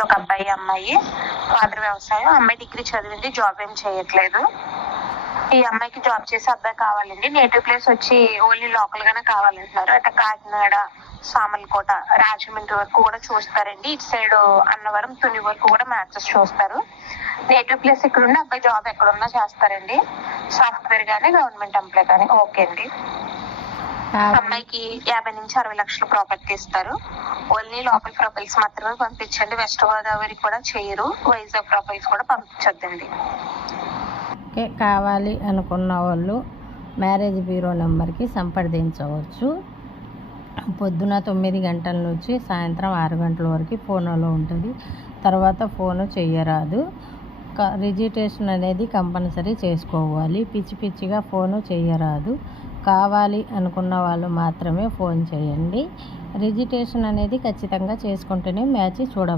ఏళ్ళు ఒక అబ్బాయి అమ్మాయి ఫాదర్ వ్యవసాయం అమ్మాయి డిగ్రీ చదివింది జాబ్ ఏం చేయట్లేదు. ఈ అమ్మాయికి జాబ్ చేసే అబ్బాయి కావాలండి. నేటివ్ ప్లేస్ వచ్చి ఓన్లీ లోకల్ గానే కావాలంటున్నారు. అట్లా కాకినాడ సామర్లకోట రాజమండ్రి వరకు కూడా చూస్తారండి. ఇటు సైడ్ అన్నవరం తుని వరకు కూడా మ్యాచెస్ చూస్తారు. నేటివ్ ప్లేస్ ఇక్కడ ఉండి అబ్బాయి జాబ్ ఎక్కడున్నా చేస్తారండి. సాఫ్ట్వేర్ కానీ గవర్నమెంట్ ఎంప్లాయ్ కానీ ఓకే అండి. అమ్మాయికి యాభై నుంచి అరవై లక్షల ప్రాపర్టీ ఇస్తారు. ఓన్లీ లోకల్ ప్రొఫైల్స్ మాత్రమే పంపించండి. వెస్ట్ గోదావరి కూడా చేయరు. వైజాగ్ ప్రొఫైల్స్ కూడా పంపించొద్దండి. ఓకే కావాలి అనుకున్న వాళ్ళు మ్యారేజ్ బ్యూరో నెంబర్కి సంప్రదించవచ్చు. పొద్దున తొమ్మిది గంటల నుంచి సాయంత్రం ఆరు గంటల వరకు ఫోన్లో ఉంటుంది. తర్వాత ఫోను చెయ్యరాదు క- రిజిస్ట్రేషన్ అనేది కంపల్సరీ చేసుకోవాలి. పిచ్చి పిచ్చిగా ఫోను చెయ్యరాదు కావాలి అనుకున్న వాళ్ళు మాత్రమే ఫోన్ చేయండి. రిజిస్ట్రేషన్ అనేది ఖచ్చితంగా చేసుకుంటేనే మ్యాచ్ చూడ